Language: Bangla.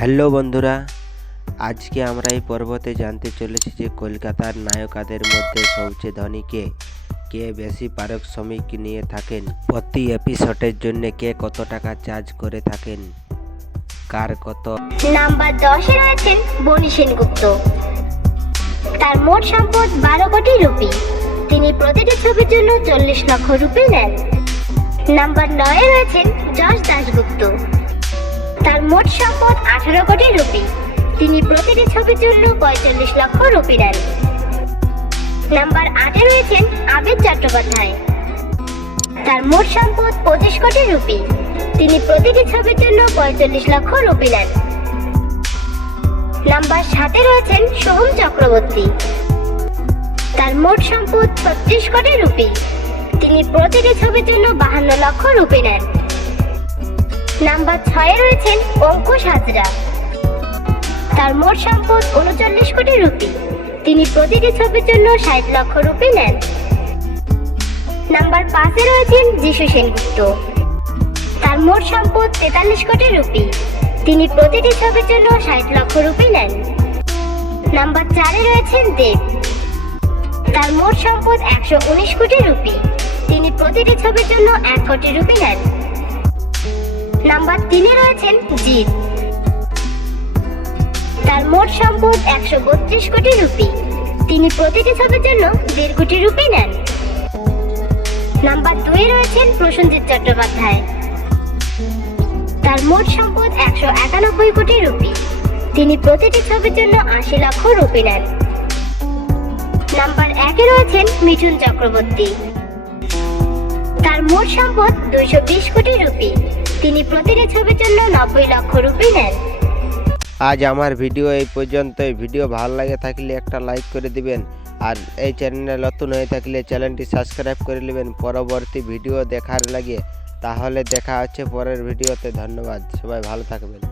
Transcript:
হ্যালো বন্ধুরা, আজকে আমরা এই পর্বতে জানতে চলেছি যে কলকাতার নায়িকাদের মধ্যে সবচেয়ে ধনী কে, কে বেশি পারিশ্রমিক নিয়ে থাকেন, প্রতি এপিসোডের জন্য কে কত টাকা চার্জ করে থাকেন, কার কত। নাম্বার 10-এ রয়েছেন বনি সেনগুপ্ত। তার মোট সম্পদ 12 কোটি রুপি। তিনি প্রতিটি ছবির জন্য 40 লক্ষ রুপি নেন। নাম্বার 9-এ রয়েছেন যশ দাশগুপ্ত। তার মোট সম্পদ 18 কোটি রুপি। তিনি প্রতিটি ছবির জন্য 45 লক্ষ রুপি নেন। নাম্বার 8-এ রয়েছেন আবির চট্টোপাধ্যায়। তার মোট সম্পদ 25 কোটি রুপি। তিনি প্রতিটি ছবির জন্য 45 লক্ষ রুপি নেন। নাম্বার 7-এ রয়েছেন সোহম চক্রবর্তী। তার মোট সম্পদ 36 কোটি রুপি। তিনি প্রতিটি ছবির জন্য 52 লক্ষ রুপি নেন। নাম্বার 6-এ রয়েছেন অঙ্কুশ হাজরা। তার মোট সম্পদ 39 কোটি রুপি। তিনি প্রতিটি ছবির জন্য 60 লক্ষ রুপি নেন। নাম্বার 5-এ রয়েছেন যিশু সেনগুপ্ত। তার মোট সম্পদ 43 কোটি রুপি। তিনি প্রতিটি ছবির জন্য 60 লক্ষ রুপি নেন। নাম্বার 4-এ রয়েছেন দেব। তার মোট সম্পদ 119 কোটি রুপি। তিনি প্রতিটি ছবির জন্য 1 কোটি রুপি নেন। নাম্বার 3-এ রয়েছেন জিৎ। তার মোট সম্পদ 132 কোটি রুপি। তিনি প্রতিটি ছবির জন্য 1.5 কোটি রুপি নেন। নাম্বার 2-এ রয়েছেন প্রসেনজিৎ চট্টোপাধ্যায়। তার মোট সম্পদ 191 কোটি রুপি। তিনি প্রতিটি ছবির জন্য 80 লক্ষ রুপি নেন। নাম্বার 1-এ রয়েছেন মিঠুন চক্রবর্তী। তার মোট সম্পদ 220 কোটি রুপি। তিনি প্রতিটি ছবির জন্য 90 লক্ষ রুপি নেন। আজ আমার ভিডিও এই পর্যন্তই। ভিডিও ভালো লাগে থাকলে একটা লাইক করে দিবেন, আর এই চ্যানেলে নতুন হয়ে থাকলে চ্যানেলটি সাবস্ক্রাইব করে নেবেন পরবর্তী ভিডিও দেখার লাগে। তাহলে দেখা হচ্ছে পরের ভিডিওতে। ধন্যবাদ, সবাই ভালো থাকবেন।